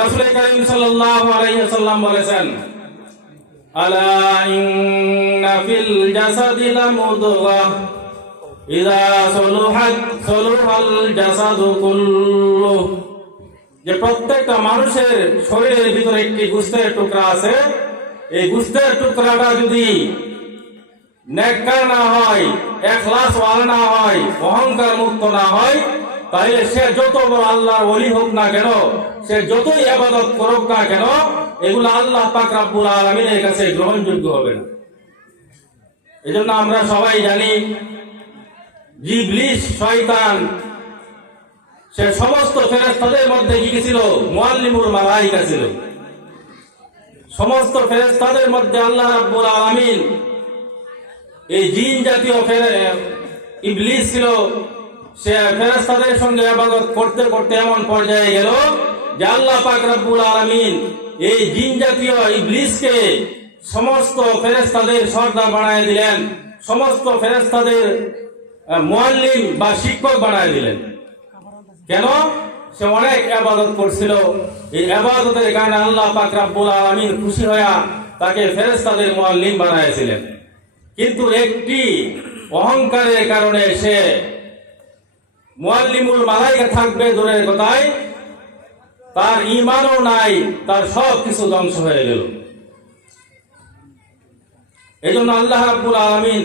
রাসূল করিম সাল্লাল্লাহু আলাইহি ওয়াসাল্লাম বলেছেন, আলা ইন্না ফিল জাসাদি লামুদগাহ ইযা সলুহাত, সলুহাল জাসাদু কুল্লু যে প্রত্যেকটা মানুষের শরীরের ভিতরে একটি গুস্তের টুকরা আছে, এই গুস্তের টুকরাটা যদি নেককার না হয়, এখলাস ওয়ালা না হয়, অহংকার মুক্ত না হয় তাহলে সে যত বড় আল্লাহর ওলি হোক না কেন, সে যতই আবাদত করুক না কেন, এগুলো আল্লাহ পাক আলামিনের কাছে গ্রহণযোগ্য হবে না। এজন্য আমরা সবাই জানি জিবলিস শয়তান, সে সমস্ত ফেরেস্তাদের মধ্যে কি ছিল? মুআল্লিমুল মালাইকা ছিল। সমস্ত ফেরেস্তাদের মধ্যে আল্লাহ রাব্বুল আলামিন, এই জিন জাতীয় ফেরে- ইবলিস ছিল সে ফেরেস্তাদের সঙ্গে আবাদত করতে করতে এমন পর্যায়ে গেল যে আল্লাহ পাক রব্বুল আলামিন এই জিন জাতীয় ইবলিসকে সমস্ত ফেরেস্তাদের সর্দার বানায় দিলেন, সমস্ত ফেরেস্তাদের মুআল্লিম বা শিক্ষক বানায় দিলেন। কেন? সে অনেক আবাদত করছিল। এই আবাদতের কারণে আল্লাহ পাক রাব্বুল আলামিন খুশি হয়ে তাকে ফেরেশতাদের মুআল্লিম বানাইছিলেন। কিন্তু একটি অহংকারের কারণে সে মুআল্লিমুল মালাইকা থাকবে দূরের কথায় তার ঈমানও নাই তার সব কিছু ধ্বংস হয়ে গেল এই জন্য আল্লাহ রাব্বুল আলামিন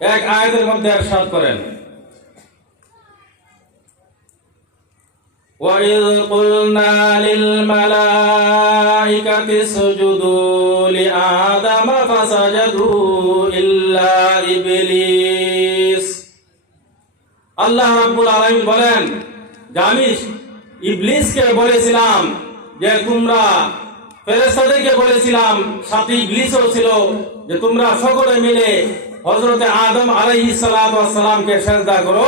এক আয়াতের মধ্যে ارشاد করেন وإذ قلنا للملائكة اسجدوا لآدم فسجدوا আল্লাহ রাব্বুল আলামিন বলেন যে আমি ইবলিসকে বলেছিলাম যে তোমরা ফেরেশতাদেরকে বলেছিলাম, সাথে ইবলিসও ছিল, যে তোমরা সকলে মিলে হযরতে আদম আলাইহিস সালামকে সেজদা করো,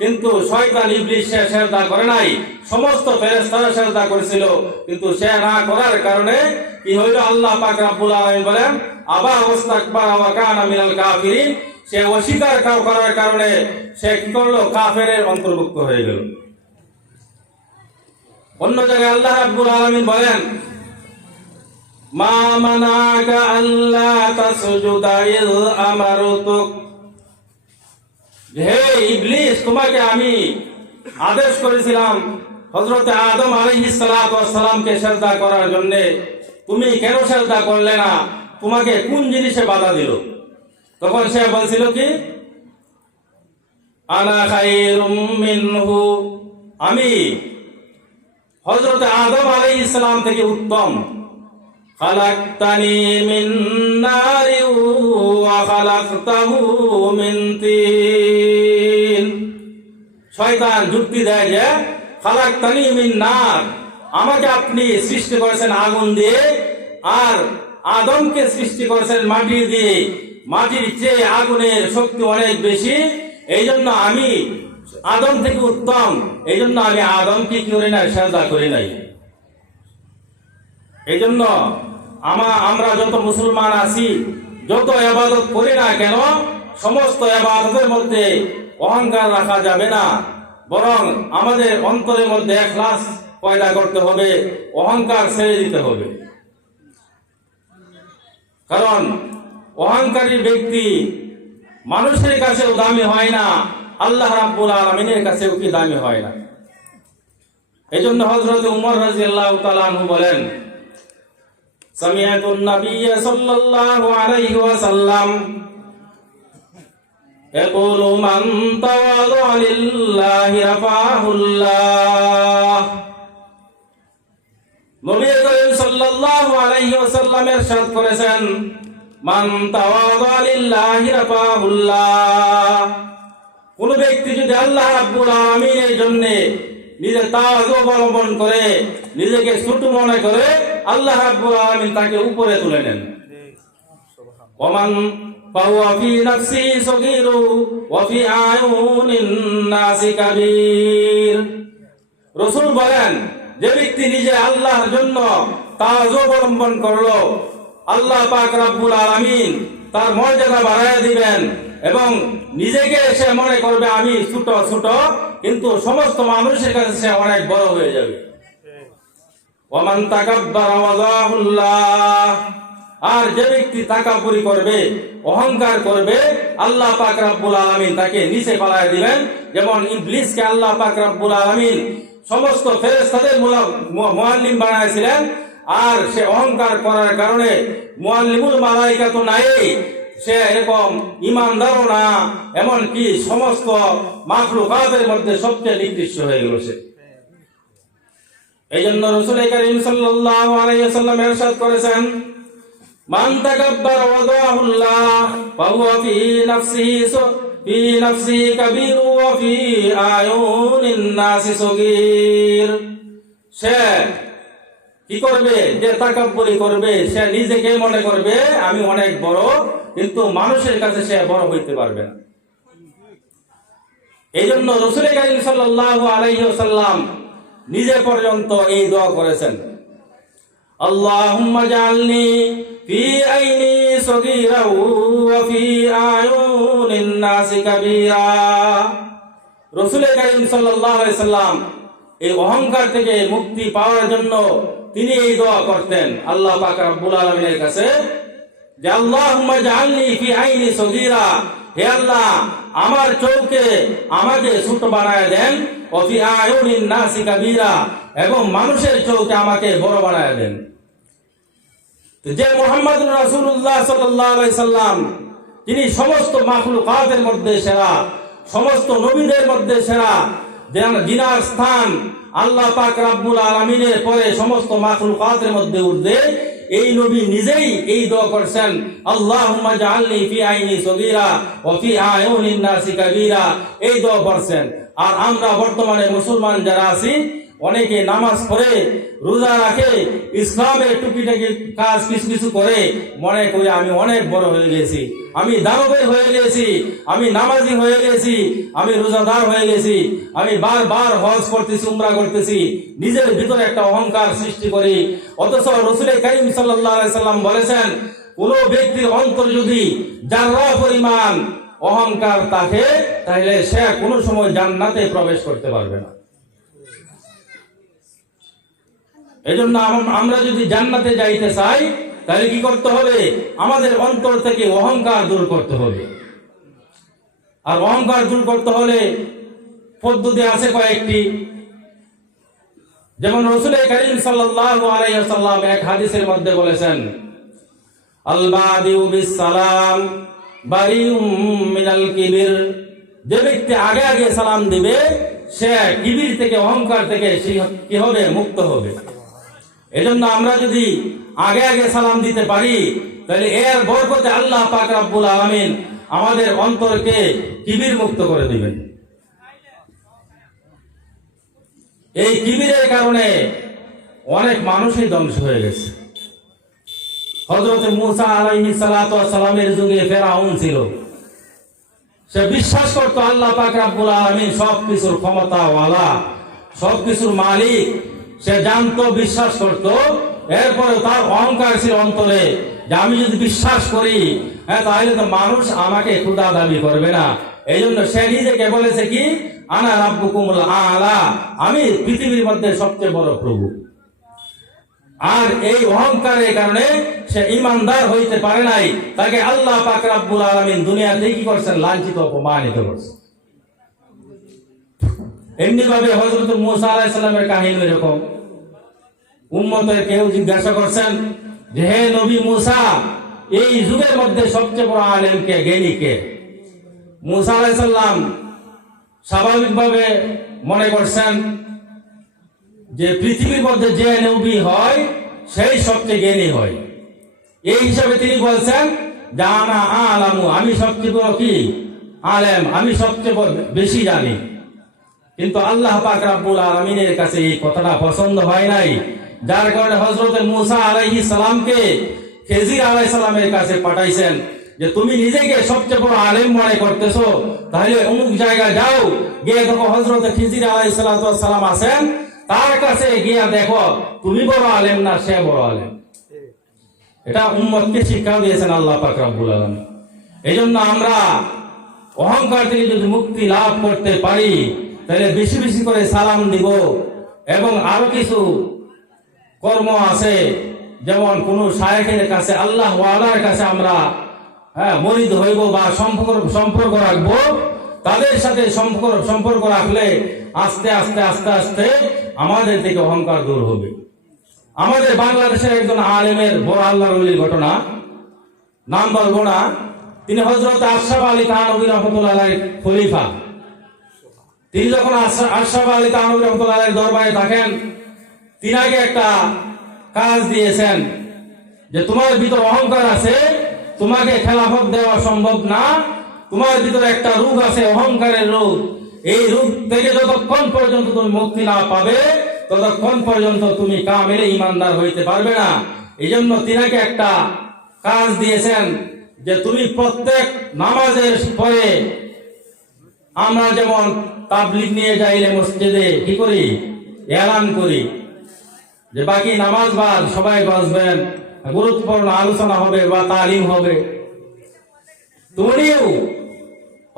কিন্তু শয়তান ইবলিস সে সেজদা করে নাই। সমস্ত ফেরেশতারা সেজদা করেছিল, কিন্তু সে না করার কারণে কি হইল? আল্লাহ পাক রাব্বুল আলামিন বলেন সে অস্বীকার করার কারণে সে কি করল? কাফেরের অন্তর্ভুক্ত হয়ে গেল। অন্য জায়গায় আল্লাহ বলেন তোমাকে আমি আদেশ করেছিলাম, হযরত আদম আলাইহিস সালাতু ওয়াস সালামকে করার জন্য। তুমি কেন সেজদা করলে না? তোমাকে কোন জিনিসে বাধা দিল? তখন সে বলছিল কি? আনা মিনহু। আমি হযরত আদম আলাইহিস সালাম থেকে উত্তম। খালাকতানি মিন নারি ওয়া খালাকতাহু মিন তিন। শয়তান যুক্তি দেয় যে, খালাকতানি মিন নার। আমাকে আপনি সৃষ্টি করেছেন আগুন দিয়ে, আর আদমকে সৃষ্টি করেছেন মাটি দিয়ে। মাটির চেয়ে আগুনের শক্তি অনেক বেশি। এই জন্য আমি আদম থেকে উত্তম। এই জন্য আমি আদমকে কি করি নাই সাজা করি নাই। এই জন্য আমা আমরা যত মুসলমান আছি, যত এবাদত করি না কেন, সমস্ত এবাদতের মধ্যে অহংকার রাখা যাবে না। বরং আমাদের অন্তরের মধ্যে এক এখলাস পয়দা করতে হবে, অহংকার ছেড়ে দিতে হবে। কারণ অহংকারী ব্যক্তি মানুষের কাছেও দামি হয় না আল্লাহ রাব্বুল আলমিনের কাছেও কি দামি হয় না এই জন্য হজরত উমর রাজি আল্লাহ তালু বলেন سمعت النبي صلى الله عليه وسلم يقول من تواضع لله رفعه الله নবী করিম সাল্লাল্লাহু আলাইহি ওয়াসাল্লাম ইরশাদ করেছেন মান তাওয়াদা লিল্লাহি রাফাহুল্লাহ কোন ব্যক্তি যদি আল্লাহ রাব্বুল আলামিনের জন্য নিজের তাওয়াজু অবলম্বন করে নিজেকে ছোট মনে করে আল্লাহ রাব্বুল আলামিন তাকে উপরে তুলে নেন ওমান فهو في نفسه صغير وفي أعين الناس كبير রসুল বলেন যে ব্যক্তি নিজে আল্লাহর জন্য তাজ অবলম্বন করল। আল্লাহ পাক রাব্বুল আলামিন তার মর্যাদা বাড়ায় দিবেন এবং নিজেকে সে মনে করবে, আমি ছোট ছোট। কিন্তু সমস্ত মানুষের কাছে সে অনেক বড় হয়ে যাবে। ওমান আর যে ব্যক্তি তাকাব্বুরি করবে, অহংকার করবে, আল্লাহ পাক রাব্বুল আলামিন তাকে নিচে পালায় দিবেন। যেমন ইবলিসকে আল্লাহ পাক রাব্বুল আলামিন সমস্ত ফেরেশতাদের মুআল্লিম বানাইছিলেন আর সে অহংকার করার কারণে মুআল্লিমুল মালাইকা তো নাই। সে এরকম ইমানদারও না, এমনকি সমস্ত মাখলুকাতের মধ্যে সবচেয়ে নিকৃষ্ট হয়ে গেল সে। এই জন্য রসুল করিম সাল্লাল্লাহু আলাইহি ওয়াসাল্লাম ইরশাদ করেছেন, মান তাকাব্বারা ওয়াদাহুল্লাহ ফাহুয়া ফি নাফসিহি ফি নাফসিহি কাবীর ওয়া ফি আয়ুনিন নাসি সগীর। সে কি করবে? যে তাকাব্বুরি করবে, সে নিজেকে মনে করবে, আমি অনেক বড়, কিন্তু মানুষের কাছে সে বড় হইতে পারবে না। এই জন্য রসুল করিম সাল্লাল্লাহু আলাইহি ওয়াসাল্লাম নিজে পর্যন্ত এই দোয়া করেছেন। আল্লাহুম্মা জাআলনি ফি আইনি সগীরা ওয়া ফি আয়ুনিন নাসি কাবীরা। রসুল করিম সাল্লাল্লাহু আলাইহি সাল্লাম এই অহংকার থেকে মুক্তি পাওয়ার জন্য তিনি এই দোয়া করতেন। আল্লাহ রব্বুল আলামিনের কাছে, যে আল্লাহুম্মা জাআলনি আইনি সগীরা, হে আল্লাহ, আমার চোখে আমাকে ছোট বানায় দেন, ও আয়ুনিন নাসি কাবীরা, এবং মানুষের চোখে আমাকে বড় বানায় দেন। যে মোহাম্মদ আলাইহি সাল্লাম, তিনি সমস্ত মাখলুকাতের মধ্যে সেরা, সমস্ত নবীদের মধ্যে সেরা যিনার স্থান আল্লাহ পাক রাব্বুল আলমিনের পরে সমস্ত মাখলুকাতের মধ্যে উঠবে। এই নবী নিজেই এই দোয়া করছেন আল্লাহ এই দোয়া করছেন আর আমরা বর্তমানে মুসলমান যারা আছি অনেকে নামাজ পড়ে, রোজা রাখে, ইসলামের টুকিটাকি কাজ কিছু কিছু করে, মনে করি আমি অনেক বড় হয়ে গেছি। আমি দানবের হয়ে গেছি, আমি নামাজি হয়ে গেছি, আমি রোজাদার হয়ে গেছি, আমি বারবার হজ করতেছি, উমরা করতেছি, নিজের ভিতরে একটা অহংকার সৃষ্টি করি। অথচ রসুল করিম সাল্লাম বলেছেন, কোন ব্যক্তির অন্তর যদি যারা পরিমাণ অহংকার থাকে, তাহলে সে কোনো সময় জান্নাতে প্রবেশ করতে পারবে না। এজন্য আমরা যদি জান্নাতে যাইতে চাই, তাহলে কি করতে হবে? আমাদের অন্তর থেকে অহংকার দূর করতে হবে। আর অহংকার দূর করতে হলে পদ্ধতি আছে কয়েকটি। যেমন রসুল করিম আলাইহি এক হাদিসের মধ্যে বলেছেন সালাম কিবির। যে ব্যক্তি আগে আগে সালাম দিবে, সে কিবির থেকে, অহংকার থেকে কি হবে? মুক্ত হবে। এজন্য আমরা যদি আগে আগে সালাম দিতে পারি, তাহলে এর বরকতে আল্লাহ পাক রাব্বুল আলামিন আমাদের অন্তরকে কিবির মুক্ত করে দিবেন। এই কিবিরের কারণে অনেক মানুষই ধ্বংস হয়ে গেছে। হজরত মুসা সালাতু সালামের যুগে ফেরাউন ছিল। সে বিশ্বাস করতো আল্লাহ পাক রাব্বুল আলামিন সবকিছুর ক্ষমতাওয়ালা, সবকিছুর মালিক সে জানতো, বিশ্বাস করত। এরপরে তার অহংকার ছিল অন্তরে। যে আমি যদি বিশ্বাস করি হ্যাঁ তাহলে তো মানুষ আমাকে ক্ষুদা দাবি করবে না। এই জন্য সে নিজেকে বলেছে কি? আনা রাব্বুকুমুল আলা। আমি পৃথিবীর মধ্যে সবচেয়ে বড় প্রভু। আর এই অহংকারের কারণে সে ইমানদার হইতে পারে নাই। তাকে আল্লাহ পাক রাব্বুল আলামিন দুনিয়াতে কি করছেন? লাঞ্ছিত, অপমানিত করছেন। এমনি ভাবে হযরত মুসা আলাইহিস সালামের কাহিনী এরকম। উম্মতের কেউ জিজ্ঞাসা করছেন, যে হে নবী মুসা, এই যুগের মধ্যে সবচেয়ে বড় আলেম কে, জ্ঞানী কে? মুসা আলাইহিস সালাম স্বাভাবিকভাবে মনে করছেন যে পৃথিবীর মধ্যে যে নবী হয়, সেই সবচেয়ে জ্ঞানী হয়। এই হিসাবে তিনি বলছেন, জানা আলামু, আমি সবচেয়ে বড় কি? আলেম, আমি সবচেয়ে বেশি জানি। কিন্তু আল্লাহ পাক রাব্বুল আলামিনের কাছে এই কথাটা পছন্দ হয় নাই। যার কারণে হযরত মুসা আলাইহিস সালামকে খেজির আলাইহিস সালামের কাছে পাঠাইছেন যে, তুমি নিজেকে সবচেয়ে বড় আলেম মনে করতেছো, তাহলে অমুক জায়গায় যাও, গিয়ে দেখো হযরত খিজির আলাইহিস সালাম আছেন। তার কাছে গিয়া দেখো, তুমি বড় আলেম না, সে বড় আলেম। এটা উম্মতকে শিক্ষা দিয়েছেন আল্লাহ পাক রব্বুল আলামিন। এই জন্য আমরা অহংকার থেকে যদি মুক্তি লাভ করতে পারি তাহলে বেশি বেশি করে সালাম দিব এবং আরও কিছু কর্ম আছে, যেমন কোন শায়েখের কাছে, আল্লাহ ওয়ালার কাছে আমরা হ্যাঁ মরিদ হইব বা সম্পর্ক সম্পর্ক রাখব, তাদের সাথে সম্পর্ক সম্পর্ক রাখলে আস্তে আস্তে আস্তে আস্তে আমাদের থেকে অহংকার দূর হবে। আমাদের বাংলাদেশের একজন আলেমের বড় আল্লাহ ওলির ঘটনা। নাম বলব তিনি হজরত আশরাফ আলী থানবী রহমতুল্লাহ খলিফা। তিনি যখন আশরা- আশরাফ আলী থানবী রহমতুল্লাহ দরবারে থাকেন তিনাকে একটা কাজ দিয়েছেন যে তোমার ভিতর অহংকার আছে, তোমাকে খেলাফত দেওয়া সম্ভব না, তোমার ভিতরে একটা রোগ আছে, অহংকারের রোগ এই রোগ থেকে যতক্ষণ পর্যন্ত তুমি মুক্তি না পাবে, ততক্ষণ পর্যন্ত তুমি কামেলে ইমানদার হইতে পারবে না। এই জন্য তিনাকে একটা কাজ দিয়েছেন যে তুমি প্রত্যেক নামাজের পরে আমরা যেমন তাবলিগ নিয়ে যাইলে মসজিদে কি করি? এলান করি। যে বাকি নামাজ বাদ সবাই বাসবেন গুরুত্বপূর্ণ আলোচনা হবে বা তালিম হবে। তুমিও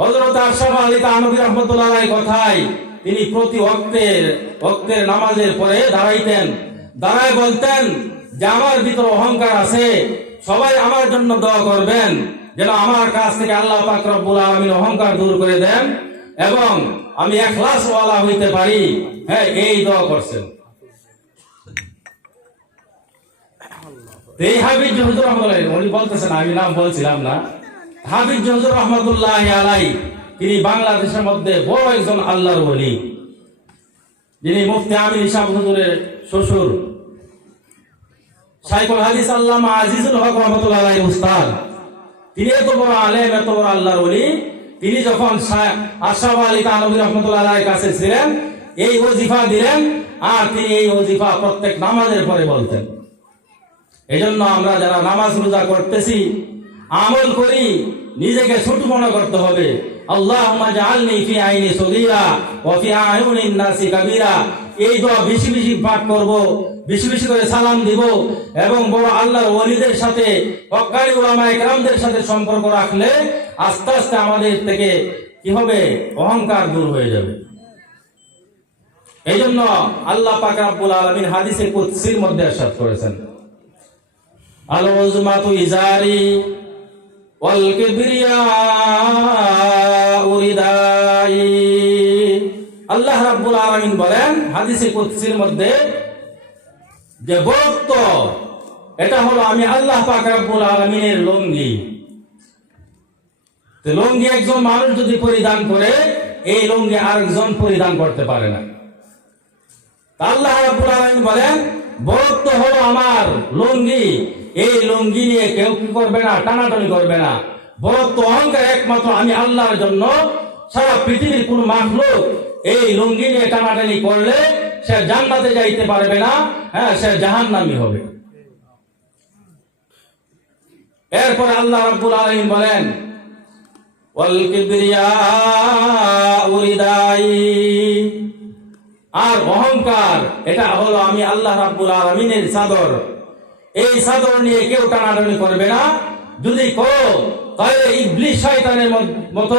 হজরত আশরাফ আলী তানবী রহমতুল্লাহ কথায় তিনি প্রতি অক্তের অক্তের নামাজের পরে দাঁড়াইতেন। দাঁড়ায় বলতেন, যে আমার ভিতর অহংকার আছে, সবাই আমার জন্য দোয়া করবেন। যেন আমার কাছ থেকে আল্লাহ পাক রব্বুল আলামিন অহংকার দূর করে দেন এবং আমি এখলাস হইতে পারি। হ্যাঁ এই দোয়া করছেন। এই হাবিজ হুজুর রহমতুল্লাহ উনি বলতেছেন, আমি নাম বলছিলাম না। হাবিজ হুজুর রহমতুল্লাহ আলাই তিনি বাংলাদেশের মধ্যে বড় একজন আল্লাহর বলি যিনি মুফতি আমির ইসাব হুজুরের শ্বশুর। সাইকুল হাদিস আল্লামা আজিজুল হক রহমতুল্লাহ আলাই উস্তাদ। তিনি এত বড় আলেম, এত বড় আল্লাহর বলি তিনি যখন আশরাফ আলী তানবী রহমতুল্লাহ কাছে ছিলেন, এই ওজিফা দিলেন, আর তিনি এই ওজিফা প্রত্যেক নামাজের পরে বলতেন। এজন্য আমরা যারা নামাজ রোজা করতেছি, আমল করি, নিজেকে ছোট মনে করতে হবে। আল্লাহ জালনি ফি আইনি সগিরা ওয়া ফি আয়ুনিন নাসি কাবীরা। এই দোয়া বেশি বেশি পাঠ করব বেশি বেশি করে সালাম দিব এবং বড় আল্লাহর ওলিদের সাথে হক্কানি উলামায়ে কেরামদের সাথে সম্পর্ক রাখলে আস্তে আস্তে আমাদের থেকে কি হবে অহংকার দূর হয়ে যাবে এই জন্য আল্লাহ পাক রাব্বুল আলামিন হাদিসে কুদসির মধ্যে ارشاد করেছেন العظمة إزاري والكبرياء ردائي আল্লাহ রাব্বুল আলামিন বলেন হাদিসে কুদসির মধ্যে যে বরত্ব, এটা হলো আমি আল্লাহ পাক রাব্বুল আলামিনের লঙ্গি। তো লঙ্গি একজন মানুষ যদি পরিধান করে, এই লঙ্গি আরেকজন পরিধান করতে পারে না। আল্লাহ রাব্বুল আলামিন বলেন, বরত্ব হলো আমার লুঙ্গি। এই লুঙ্গি নিয়ে কেউ কি করবে না, টানাটানি করবে না। বরত্ব অহংকার একমাত্র আমি আল্লাহর জন্য। সারা পৃথিবীর কোন মাখলুক এই লুঙ্গি নিয়ে টানাটানি করলে সে জান্নাতে যাইতে পারবে না হ্যাঁ সে জাহান্নামী হবে। এরপরে আল্লাহ রাব্বুল আলামিন বলেন, ওয়াল কিবরিয়া উরিদাই। আর অহংকার, এটা হলো আমি আল্লাহ রাব্বুল আলামিনের চাদর। এই চাদর নিয়ে কেউ টানাটানি করবে না। যদি করো তাহলে ইবলিশ শয়তানের মত-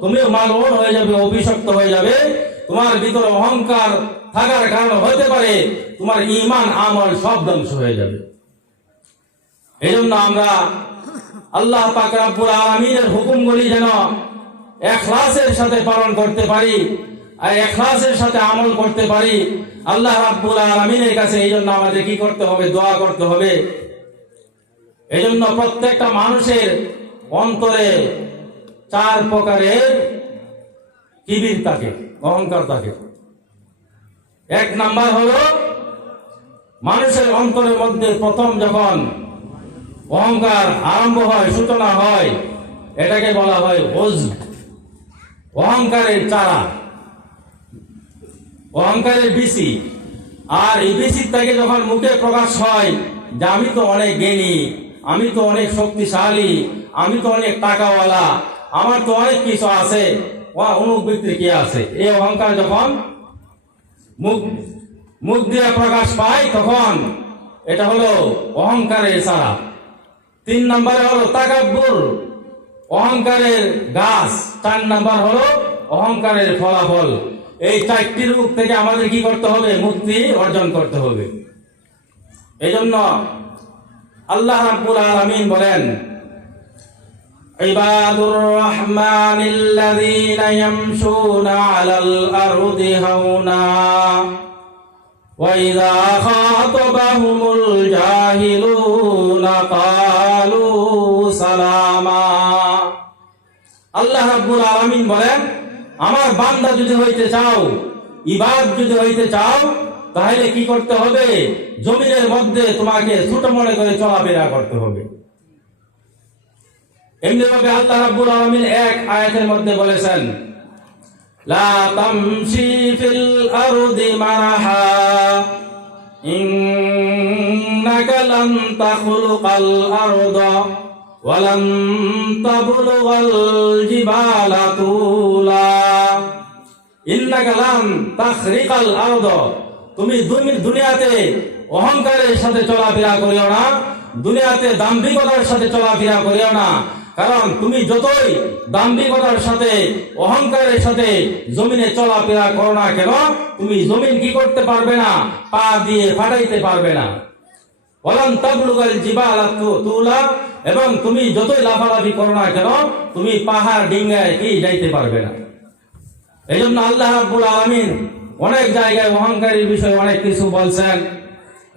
তুমিও মালন হয়ে যাবে, অভিশপ্ত হয়ে যাবে। তোমার ভিতরে অহংকার থাকার কারণে হতে পারে, তোমার ঈমান, আমল সব ধ্বংস হয়ে যাবে। এই জন্য আমরা আল্লাহ পাক রাব্বুল আলামিনের হুকুমগুলি যেন এখলাসের সাথে পালন করতে পারি, আর এখলাসের সাথে আমল করতে পারি, আল্লাহ রাব্বুল আলামিনের কাছে এই জন্য আমাদের কি করতে হবে? দোয়া করতে হবে। এই জন্য প্রত্যেকটা মানুষের অন্তরে চার প্রকারের কিবির থাকে, অহংকার থাকে। এক নাম্বার হলো, মানুষের অন্তরের মধ্যে প্রথম যখন অহংকার আরম্ভ হয়, সূচনা হয়, এটাকে বলা হয় ওজ। অহংকারের চারা। অহংকারের বিসি আর এই বিসির থেকে যখন মুখে প্রকাশ হয়, যে আমি তো অনেক জ্ঞানী, আমি তো অনেক শক্তিশালী আমি তো অনেক টাকাওয়ালা, আমার তো অনেক কিছু আছে। ও অমুক ব্যক্তির কি আছে? এই অহংকার যখন মুখ মুখ দিয়ে প্রকাশ পায় তখন এটা হলো অহংকারের সারা। তিন নম্বরে হলো তাকাব্বুর, অহংকারের গাছ। চার নাম্বার হলো অহংকারের ফলাফল। এই চারটি রূপ থেকে আমাদের কি করতে হবে? মুক্তি অর্জন করতে হবে। এই জন্য আল্লাহ রাব্বুল আলামিন বলেন عباد الرحمن الذين يمشون على الأرض هونا وإذا خاطبهم الجاهلون قالوا سلاما আল্লাহ রাব্বুল আলামিন বলেন আমার বান্দা যদি হইতে চাও ইবাদ যদি হইতে চাও তাহলে কি করতে হবে জমিনের মধ্যে তোমাকে ছোট মনে করে চলাফেরা করতে হবে এমনি ভাবে আল্লাহ রাব্বুল আলামিন এক আয়াতের মধ্যে বলেছেন, লা তামশি ফিল আরদি মারাহা, ইন্নাকা লান তাখলুকাল আরদা ওয়ালান তাবলুগাল জিবালা তুলা। ইন্নাকা লান তাখরিকাল আরদা, তুমি দুনি- দুনিয়াতে অহংকারের সাথে চলাফেরা করিও না, দুনিয়াতে দাম্ভিকতার সাথে চলাফেরা করিও না কারণ তুমি যতই দাম্ভিকতার সাথে, অহংকারের সাথে জমিনে চলাফেরা করো না কেন, তুমি জমিন কি করতে পারবে না? পা দিয়ে ফাটাইতে পারবে না। বলান তাবলুগাল জিবাল তুলা, এবং তুমি যতই লাফালাফি করো না কেন, তুমি পাহাড় ডিঙ্গায় কি যাইতে পারবে না। এই জন্য আল্লাহ রাব্বুল আলামিন অনেক জায়গায় অহংকারীর বিষয়ে অনেক কিছু বলছেন।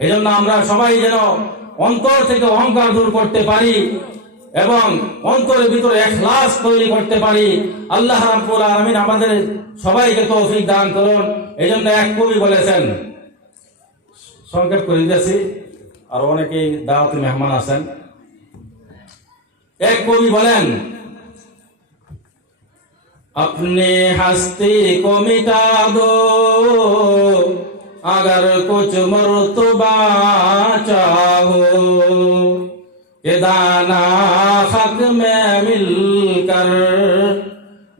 এই জন্য আমরা সবাই যেন অন্তর থেকে অহংকার দূর করতে পারি। এবং অন্তরের ভিতরে এখলাস তৈরি করতে পারি আল্লাহ রাব্বুল আলামিন আমাদের সবাইকে তৌফিক দান করুন এই জন্য এক কবি বলেছেন সংক্ষেপ করে দিতেছি আর অনেকেই দাওয়াতি মেহমান আছেন এক কবি বলেন अपने हस्ती को मिटा दो अगर कुछ मर्तबा चाहो कि दाना हक में मिलकर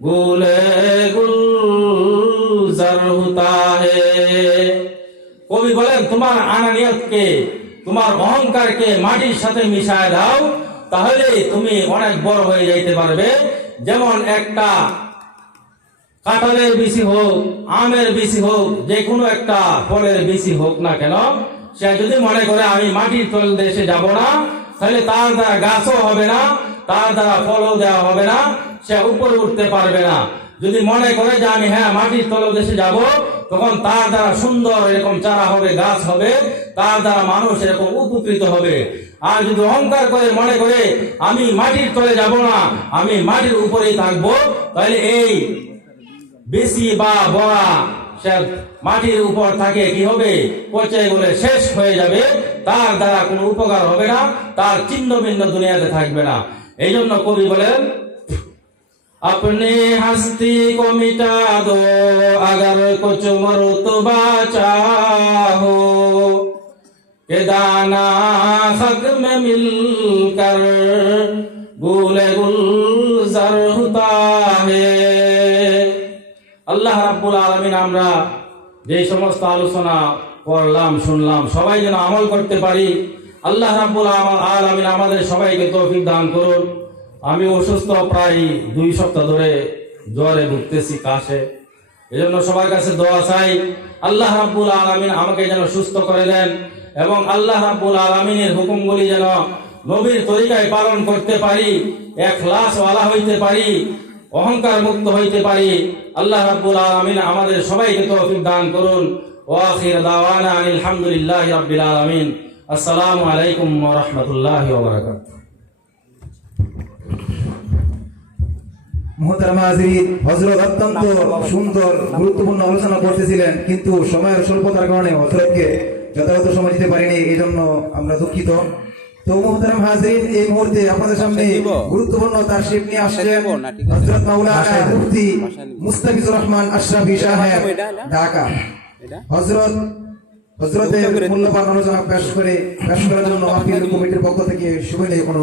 गुले गुलजर होता है কবি বলেন তোমার আনানিয়তকে তোমার অহংকারকে মাটির সাথে মিশায় দাও তাহলে তুমি অনেক বড় হয়ে যাইতে পারবে যেমন একটা কাঁঠালের বেশি হোক আমের বেশি হোক যে কোনো একটা ফলের বেশি হোক না কেন সে যদি মনে করে আমি মাটির তল দেশে যাব না তাহলে তার দ্বারা গাছও হবে না, তার দ্বারা ফলও দেওয়া হবে না, সে উপরে উঠতে পারবে না। যদি মনে করে যে আমি হ্যাঁ মাটির তল দেশে যাব, তখন তার দ্বারা সুন্দর এরকম চারা হবে, গাছ হবে, তার দ্বারা মানুষ এরকম উপকৃত হবে। আর যদি অহংকার করে, মনে করে, আমি মাটির তলে যাব না, আমি মাটির উপরেই থাকব, তাহলে এই বেশি বা বড়া, সে মাটির উপর থাকে কি হবে পচে গলে শেষ হয়ে যাবে তার দ্বারা কোনো উপকার হবে না তার চিহ্ন ভিন্ন দুনিয়াতে থাকবে না এই জন্য কবি বলেন अपने हस्ती को मिटा दो अगर कुछ मरुतबा चाहो के दाना हक में मिलकर गुले गुलजर होता है আল্লাহ রাব্বুল আলামিন আমরা যে সমস্ত আলোচনা করলাম, শুনলাম, সবাই যেন আমল করতে পারি। আল্লাহ রাব্বুল আম- আলামিন আমাদের সবাইকে তৌফিক দান করুন। আমি অসুস্থ প্রায় দুই সপ্তাহ ধরে জ্বরে ভুগতেছি কাশে। এজন্য সবার কাছে দোয়া চাই, আল্লাহ রাব্বুল আলামিন আমাকে যেন সুস্থ করে দেন এবং আল্লাহ রাব্বুল আলামিনের হুকুমগুলি যেন নবীর তরিকায় পালন করতে পারি এক লাশ ওয়ালা হইতে পারি অহংকার মুক্ত হইতে পারি। আল্লাহ রাব্বুল আলামিন আমাদের সবাইকে তৌফিক দান করুন। ওয়া আখির দাওয়ানা আনিল হামদুলিল্লাহি রাব্বিল আলামিন। আসসালামু আলাইকুম ওয়া রাহমাতুল্লাহি ওয়া বারাকাতুহু। মোহতারামা হাজির হজরত অত্যন্ত সুন্দর, গুরুত্বপূর্ণ আলোচনা করতেছিলেন, কিন্তু সময়ের স্বল্পতার কারণে হজরতকে যথাযথ সময় দিতে পারিনি এই জন্য আমরা দুঃখিত। তো মোহতারাম হাজির এই মুহূর্তে আপনাদের সামনে গুরুত্বপূর্ণ তার শিব নিয়ে আসছেন হজরত মাওলানা মুফতি মুস্তাফিজুর রহমান আশরাফি সাহেব ঢাকা। হজরত হজরতের মূল্যবান আলোচনা পেশ করে পেশ করার জন্য আপিল কমিটির পক্ষ থেকে শুভেচ্ছা